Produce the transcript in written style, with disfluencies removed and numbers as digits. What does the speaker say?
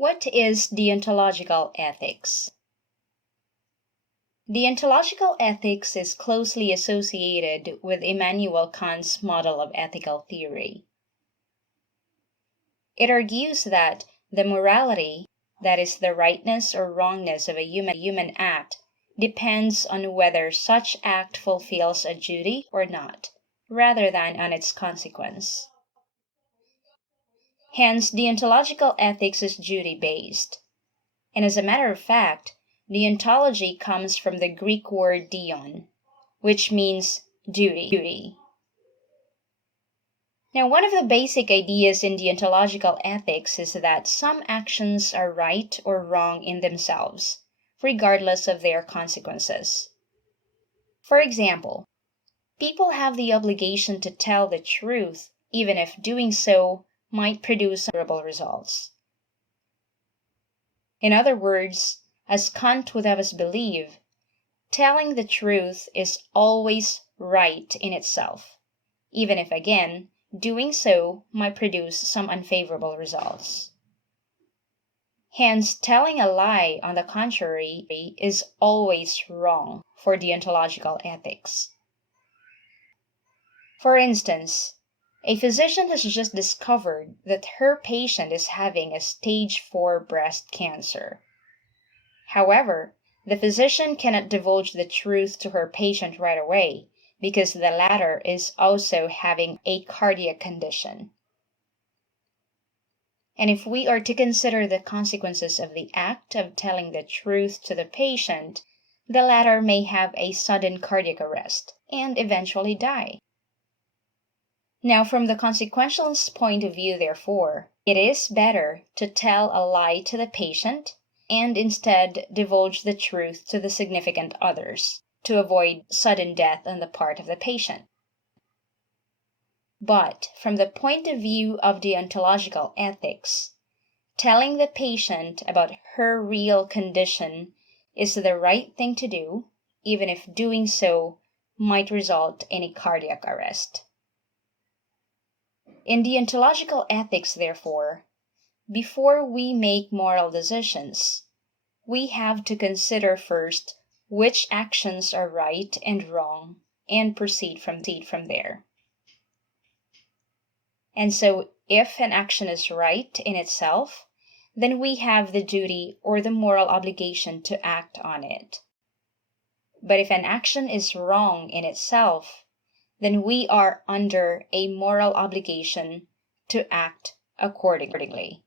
What is deontological ethics? Deontological ethics is closely associated with Immanuel Kant's model of ethical theory. It argues that the morality, that is, the rightness or wrongness of a human act, depends on whether such act fulfills a duty or not, rather than on its consequence. Hence, deontological ethics is duty-based. And as a matter of fact, deontology comes from the Greek word deon, which means duty. Now, one of the basic ideas in deontological ethics is that some actions are right or wrong in themselves, regardless of their consequences. For example, people have the obligation to tell the truth, even if doing so might produce unfavorable results. In other words, as Kant would have us believe, telling the truth is always right in itself, even if, again, doing so might produce some unfavorable results. Hence, telling a lie, on the contrary, is always wrong for deontological ethics. For instance, a physician has just discovered that her patient is having a stage 4 breast cancer. However, the physician cannot divulge the truth to her patient right away because the latter is also having a cardiac condition. And if we are to consider the consequences of the act of telling the truth to the patient, the latter may have a sudden cardiac arrest and eventually die. Now, from the consequentialist point of view, therefore, it is better to tell a lie to the patient and instead divulge the truth to the significant others to avoid sudden death on the part of the patient. But from the point of view of deontological ethics, telling the patient about her real condition is the right thing to do, even if doing so might result in a cardiac arrest. In deontological ethics, therefore, before we make moral decisions, we have to consider first which actions are right and wrong and proceed from there. And so, if an action is right in itself, then we have the duty or the moral obligation to act on it. But if an action is wrong in itself, then we are under a moral obligation to act accordingly.